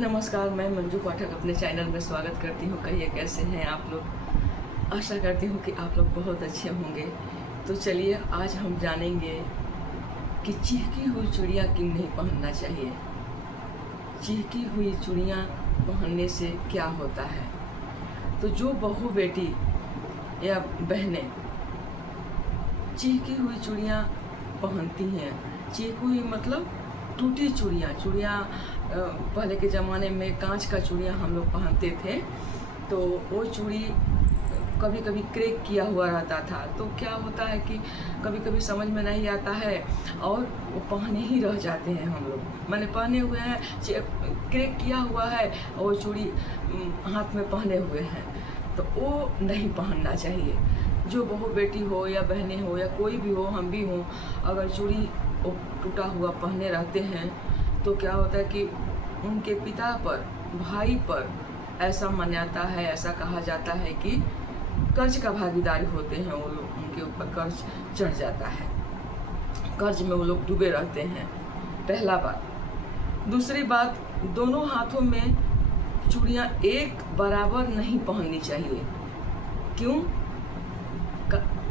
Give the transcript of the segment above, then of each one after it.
नमस्कार, मैं मंजू पाठक अपने चैनल में स्वागत करती हूँ। कहिए कैसे हैं आप लोग। आशा करती हूँ कि आप लोग बहुत अच्छे होंगे। तो चलिए आज हम जानेंगे कि चीखी हुई चूड़ियाँ क्यों नहीं पहनना चाहिए। चीखी हुई चूड़ियाँ पहनने से क्या होता है। तो जो बहू बेटी या बहनें चीखी हुई चूड़ियाँ पहनती हैं, चीखी हुई मतलब टूटी चूड़ियाँ पहले के ज़माने में कांच का चूड़ियाँ हम लोग पहनते थे, तो वो चूड़ी कभी कभी क्रैक किया हुआ रहता था। तो क्या होता है कि कभी कभी समझ में नहीं आता है और वो पहने ही रह जाते हैं। हम लोग मैंने पहने हुए हैं, क्रैक किया हुआ है और वो चूड़ी हाथ में पहने हुए हैं, तो वो नहीं पहनना चाहिए। जो बहू बेटी हो या बहनें हो या कोई भी हो, हम भी हों, अगर चूड़ी टूटा हुआ पहने रहते हैं तो क्या होता है कि उनके पिता पर, भाई पर ऐसा मान्यता है, ऐसा कहा जाता है कि कर्ज का भागीदार होते हैं वो लोग, उनके ऊपर कर्ज चढ़ जाता है, कर्ज में वो लोग डूबे रहते हैं। पहला बात। दूसरी बात, दोनों हाथों में चूड़ियाँ एक बराबर नहीं पहननी चाहिए। क्यों?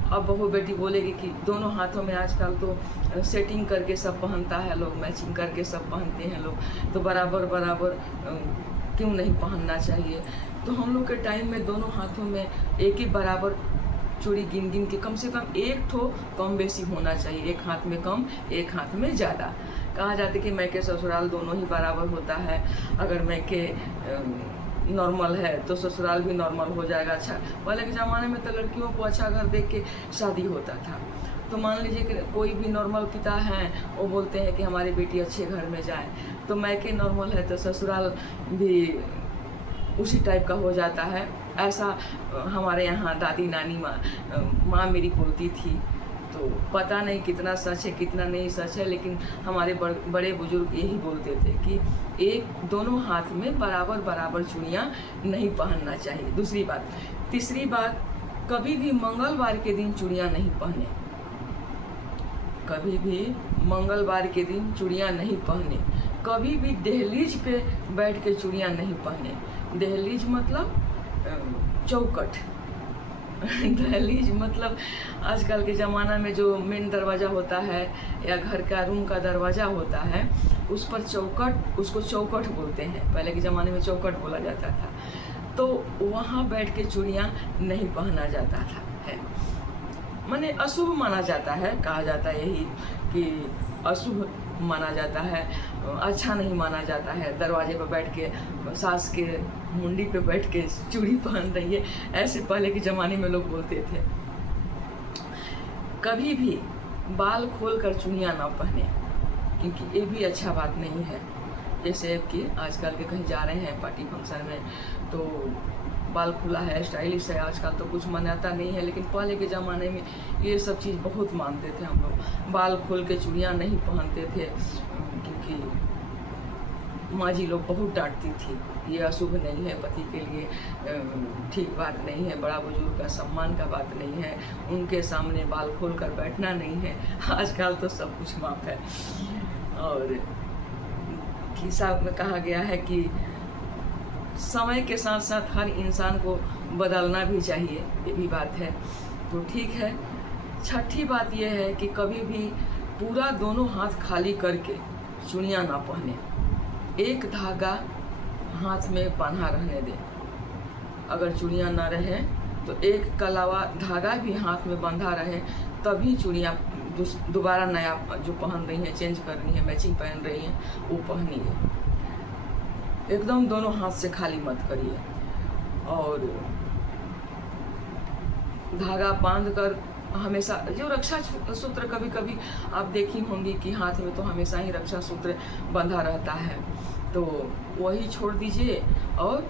अब बहू बेटी बोलेगी कि दोनों हाथों में आजकल तो सेटिंग करके सब पहनता है लोग, मैचिंग करके सब पहनते हैं लोग, तो बराबर बराबर क्यों नहीं पहनना चाहिए। तो हम लोग के टाइम में दोनों हाथों में एक ही बराबर चूड़ी गिन गिन के कम से कम एक ठो कम बेसी होना चाहिए, एक हाथ में कम एक हाथ में ज़्यादा। कहा जाता है कि मैके ससुराल दोनों ही बराबर होता है। अगर मैके नॉर्मल है तो ससुराल भी नॉर्मल हो जाएगा। अच्छा, पहले के ज़माने में तो लड़कियों को अच्छा घर देख के शादी होता था। तो मान लीजिए कि कोई भी नॉर्मल पिता हैं, वो बोलते हैं कि हमारी बेटी अच्छे घर में जाए, तो मैके नॉर्मल है तो ससुराल भी उसी टाइप का हो जाता है। ऐसा हमारे यहाँ दादी नानी माँ मेरी बोलती थी। तो पता नहीं कितना सच है कितना नहीं सच है, लेकिन हमारे बड़े बुजुर्ग यही बोलते थे कि दोनों हाथ में बराबर बराबर चूड़ियाँ नहीं पहनना चाहिए। दूसरी बात। तीसरी बात, कभी भी मंगलवार के दिन चूड़ियाँ नहीं पहने। कभी भी मंगलवार के दिन चूड़ियाँ नहीं पहने। कभी भी दहलीज पे बैठ के चूड़ियाँ नहीं पहने। दहलीज मतलब चौकट। दहलीज मतलब आजकल के ज़माना में जो मेन दरवाज़ा होता है या घर का रूम का दरवाज़ा होता है, उस पर चौकट, उसको चौकट बोलते हैं। पहले के ज़माने में चौकट बोला जाता था। तो वहाँ बैठ के चूड़ियाँ नहीं पहना जाता था है, माने अशुभ माना जाता है। कहा जाता है यही कि अशुभ माना जाता है, अच्छा नहीं माना जाता है। दरवाजे पर बैठ के सास के मुंडी पे बैठ के चूड़ी पहन रही है, ऐसे पहले के ज़माने में लोग बोलते थे। कभी भी बाल खोल कर चूड़ियाँ ना पहने, क्योंकि ये भी अच्छा बात नहीं है। जैसे कि आजकल के कहीं जा रहे हैं पार्टी फंक्शन में, तो बाल खुला है, स्टाइलिश है। आजकल तो कुछ मान्यता नहीं है, लेकिन पहले के ज़माने में ये सब चीज़ बहुत मानते थे हम लोग। बाल खोल के चूड़ियाँ नहीं पहनते थे, क्योंकि माँ जी लोग बहुत डांटती थी, ये अशुभ नहीं है, पति के लिए ठीक बात नहीं है, बड़ा बुजुर्ग का सम्मान का बात नहीं है, उनके सामने बाल खोल कर बैठना नहीं है। आजकल तो सब कुछ माफ है। और हिसाब में कहा गया है कि समय के साथ साथ हर इंसान को बदलना भी चाहिए, ये भी बात है। तो ठीक है। छठी बात यह है कि कभी भी पूरा दोनों हाथ खाली करके चूड़ियाँ ना पहने। एक धागा हाथ में बांधा रहने दें। अगर चूड़ियाँ ना रहे तो एक के अलावा धागा भी हाथ में बंधा रहे, तभी चूड़ियाँ दोबारा नया जो पहन रही हैं, चेंज कर रही हैं, मैचिंग पहन रही हैं, वो पहनिए। एकदम दोनों हाथ से खाली मत करिए। और धागा बांध कर हमेशा, जो रक्षा सूत्र, कभी कभी आप देखी होंगी कि हाथ में तो हमेशा ही रक्षा सूत्र बंधा रहता है, तो वही छोड़ दीजिए और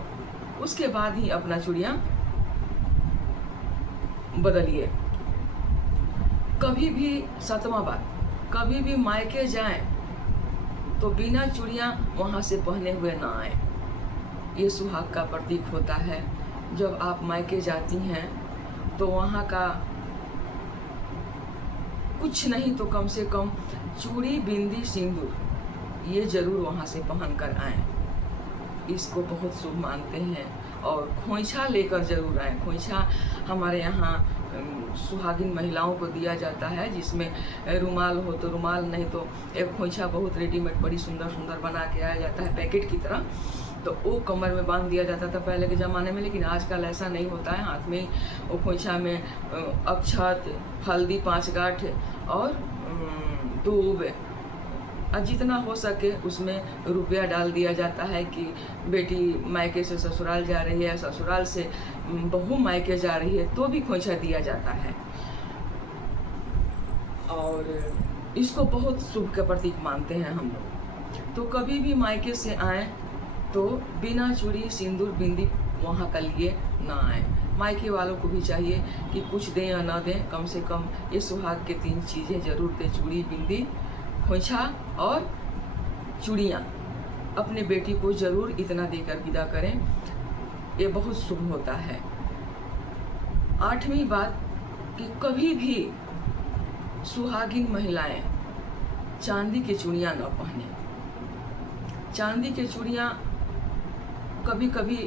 उसके बाद ही अपना चूड़ियाँ बदलिए। कभी भी, सातवां बात, कभी भी मायके जाएं तो बिना चूड़ियाँ वहाँ से पहने हुए ना आए। ये सुहाग का प्रतीक होता है। जब आप मायके जाती हैं तो वहाँ का कुछ नहीं तो कम से कम चूड़ी, बिंदी, सिंदूर ये ज़रूर वहाँ से पहन कर आएँ। इसको बहुत शुभ मानते हैं। और खोइछा लेकर जरूर आएँ। खोइछा हमारे यहाँ सुहागिन महिलाओं को दिया जाता है, जिसमें रुमाल हो तो रुमाल, नहीं तो एक खोइछा बहुत रेडीमेड बड़ी सुंदर सुंदर बना के आया जाता है पैकेट की तरह, तो वो कमर में बांध दिया जाता था पहले के ज़माने में। लेकिन आजकल ऐसा नहीं होता है, हाथ में वो खोइछा में अक्षत, हल्दी 5 गांठ और दूब, जितना हो सके उसमें रुपया डाल दिया जाता है कि बेटी मायके से ससुराल जा रही है, ससुराल से बहू मायके जा रही है, तो भी खोइछा दिया जाता है। और इसको बहुत शुभ का प्रतीक मानते हैं हम लोग। तो कभी भी मायके से आए तो बिना चूड़ी सिंदूर बिंदी वहाँ का लिए ना आए। मायके वालों को भी चाहिए कि कुछ दें या ना दें, कम से कम ये सुहाग के 3 चीज़ें जरूर दें, चूड़ी बिंदी, खोइछा और चूड़ियाँ। अपने बेटी को जरूर इतना देकर विदा करें, ये बहुत शुभ होता है। 8वीं बात कि कभी भी सुहागिन महिलाएं चांदी की चूड़ियाँ न पहने। चांदी की चूड़ियाँ कभी कभी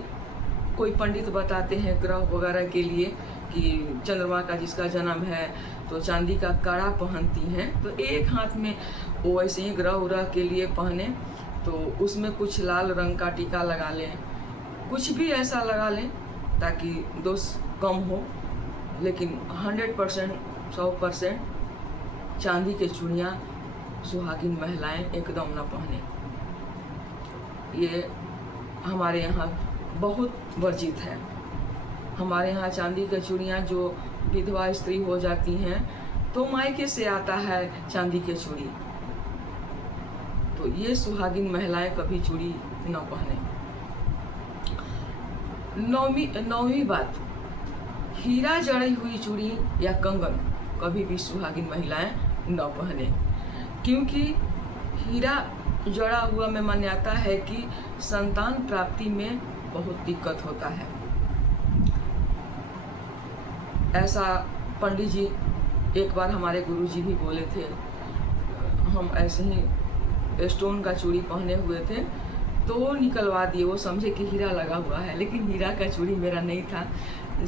कोई पंडित बताते हैं ग्रह वगैरह के लिए कि चंद्रमा का जिसका जन्म है तो चांदी का कड़ा पहनती हैं, तो एक हाथ में वो ऐसे ही ग्रह उरह के लिए पहने, तो उसमें कुछ लाल रंग का टीका लगा लें, कुछ भी ऐसा लगा लें ताकि दोष कम हो। लेकिन 100% 100% चांदी के चूड़ियाँ सुहागिन महिलाएं एकदम न पहने। ये हमारे यहाँ बहुत वर्जित है। हमारे यहाँ चांदी की चूड़ियाँ जो विधवा स्त्री हो जाती हैं तो मायके से आता है चांदी की चूड़ी, तो ये सुहागिन महिलाएं कभी चूड़ी न पहने। 9वीं बात, हीरा जड़ी हुई चूड़ी या कंगन कभी भी सुहागिन महिलाएं न पहने, क्योंकि हीरा जड़ा हुआ में मान्यता है कि संतान प्राप्ति में बहुत दिक्कत होता है। ऐसा पंडित जी एक बार हमारे गुरुजी भी बोले थे। हम ऐसे ही स्टोन का चूड़ी पहने हुए थे तो वो निकलवा दिए, वो समझे कि हीरा लगा हुआ है, लेकिन हीरा का चूड़ी मेरा नहीं था,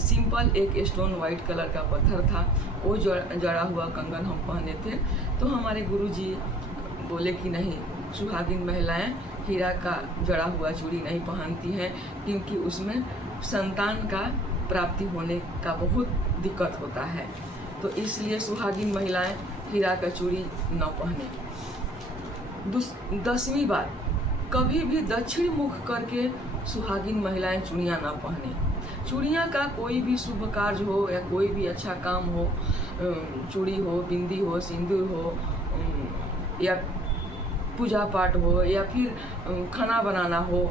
सिंपल एक स्टोन वाइट कलर का पत्थर था, वो जड़ा हुआ कंगन हम पहने थे। तो हमारे गुरुजी बोले कि नहीं, सुहागिन महिलाएं हीरा का जड़ा हुआ चूड़ी नहीं पहनती हैं, क्योंकि उसमें संतान का प्राप्ति होने का बहुत दिक्कत होता है, तो इसलिए सुहागिन महिलाएं हीरा का चूड़ी न पहने। 10वीं बात, कभी भी दक्षिण मुख करके सुहागिन महिलाएं चूड़ियाँ न पहने। चूड़ियाँ का कोई भी शुभ कार्य हो या कोई भी अच्छा काम हो, चूड़ी हो, बिंदी हो, सिंदूर हो, या पूजा पाठ हो, या फिर खाना बनाना हो,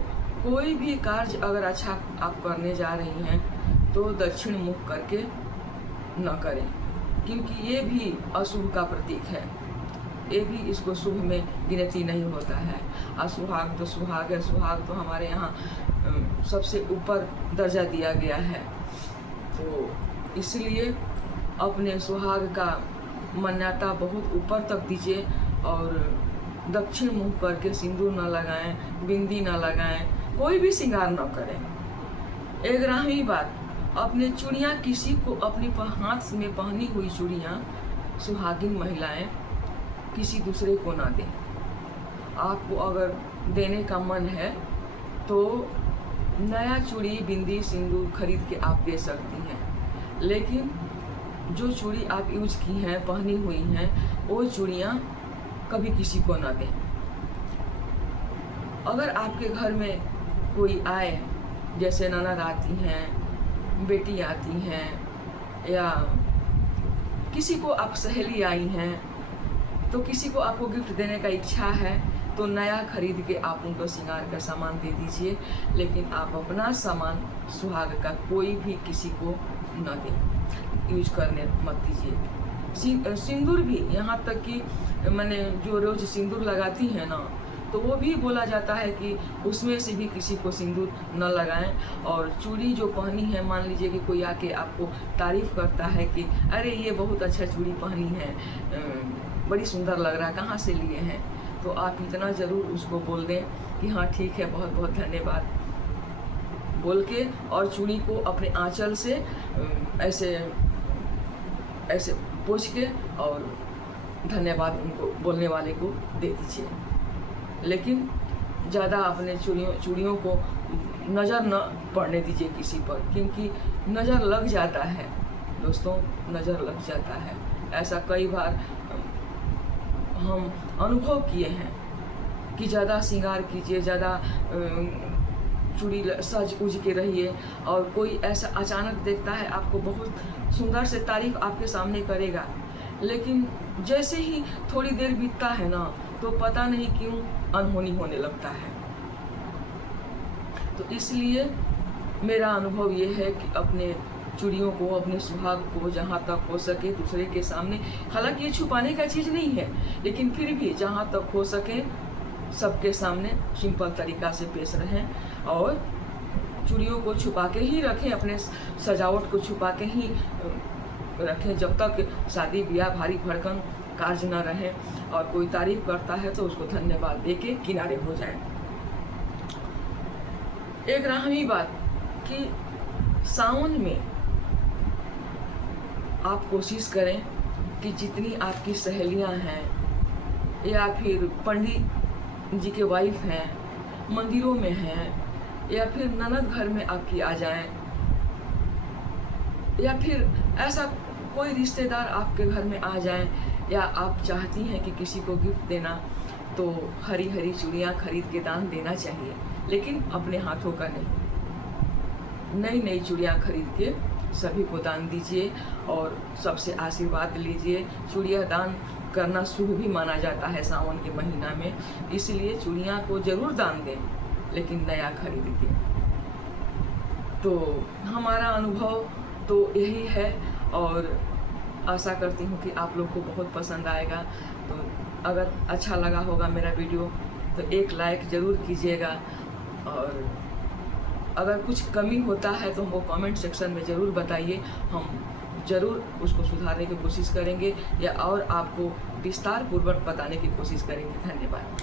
कोई भी कार्य अगर अच्छा आप करने जा रही हैं तो दक्षिण मुख करके न करें, क्योंकि ये भी अशुभ का प्रतीक है, ये भी इसको शुभ में गिनती नहीं होता है। और सुहाग तो सुहाग है, सुहाग तो हमारे यहाँ सबसे ऊपर दर्जा दिया गया है, तो इसलिए अपने सुहाग का मान्यता बहुत ऊपर तक दीजिए और दक्षिण मुख करके सिंदूर न लगाएं, बिंदी न लगाएं, कोई भी श्रृंगार न करें। 11वीं बात, अपने चूड़ियाँ किसी को अपने हाथ में पहनी हुई चूड़ियाँ सुहागिन महिलाएं किसी दूसरे को ना दें। आपको अगर देने का मन है तो नया चूड़ी बिंदी सिंदूर खरीद के आप दे सकती हैं, लेकिन जो चूड़ी आप यूज की हैं, पहनी हुई हैं, वो चूड़ियाँ कभी किसी को ना दें। अगर आपके घर में कोई आए, जैसे ननद आती हैं, बेटी आती हैं, या किसी को आप सहेली आई हैं, तो किसी को आपको गिफ्ट देने का इच्छा है तो नया खरीद के आप उनको श्रृंगार का सामान दे दीजिए, लेकिन आप अपना सामान सुहाग का कोई भी किसी को न दें, यूज करने मत दीजिए। सिंदूर भी, यहाँ तक कि मैंने जो रोज सिंदूर लगाती है ना, तो वो भी बोला जाता है कि उसमें से भी किसी को सिंदूर न लगाएं। और चूड़ी जो पहनी है, मान लीजिए कि कोई आके आपको तारीफ करता है कि अरे ये बहुत अच्छा चूड़ी पहनी है, बड़ी सुंदर लग रहा है, कहाँ से लिए हैं, तो आप इतना ज़रूर उसको बोल दें कि हाँ ठीक है, बहुत बहुत धन्यवाद बोल के, और चूड़ी को अपने आंचल से ऐसे ऐसे पोंछ के और धन्यवाद उनको बोलने वाले को दे दीजिए। लेकिन ज़्यादा अपने चूड़ियों को नज़र न पड़ने दीजिए किसी पर, क्योंकि नज़र लग जाता है दोस्तों, नज़र लग जाता है। ऐसा कई बार हम अनुभव किए हैं कि ज़्यादा श्रृंगार कीजिए, ज़्यादा चूड़ी सज उज के रहिए, और कोई ऐसा अचानक देखता है आपको, बहुत सुंदर से तारीफ आपके सामने करेगा, लेकिन जैसे ही थोड़ी देर बीतता है ना, तो पता नहीं क्यों अनहोनी होने लगता है। तो इसलिए मेरा अनुभव ये है कि अपने चूड़ियों को, अपने सुहाग को जहाँ तक हो सके दूसरे के सामने, हालांकि ये छुपाने का चीज़ नहीं है, लेकिन फिर भी जहाँ तक हो सके सबके सामने सिंपल तरीका से पेश रहें, और चूड़ियों को छुपा के ही रखें, अपने सजावट को छुपा के ही रखें, जब तक शादी ब्याह भारी भड़कन कार्य न रहे, और कोई तारीफ करता है तो उसको धन्यवाद दे के किनारे हो जाए। एक रही बात कि सावन में आप कोशिश करें कि जितनी आपकी सहेलियां हैं या फिर पंडित जी के वाइफ हैं, मंदिरों में हैं, या फिर ननद घर में आपकी आ जाएं, या फिर ऐसा कोई रिश्तेदार आपके घर में आ जाएं, या आप चाहती हैं कि किसी को गिफ्ट देना, तो हरी हरी चूड़ियाँ खरीद के दान देना चाहिए, लेकिन अपने हाथों का नहीं। नई नई चूड़ियाँ खरीद के सभी को दान दीजिए और सबसे आशीर्वाद लीजिए। चूड़ियाँ दान करना शुभ भी माना जाता है सावन के महीना में, इसलिए चूड़ियाँ को जरूर दान दें, लेकिन नया खरीद के। तो हमारा अनुभव तो यही है, और आशा करती हूँ कि आप लोग को बहुत पसंद आएगा। तो अगर अच्छा लगा होगा मेरा वीडियो तो एक लाइक ज़रूर कीजिएगा, और अगर कुछ कमी होता है तो हमको कमेंट सेक्शन में ज़रूर बताइए, हम ज़रूर उसको सुधारने की कोशिश करेंगे, या और आपको विस्तार पूर्वक बताने की कोशिश करेंगे। धन्यवाद।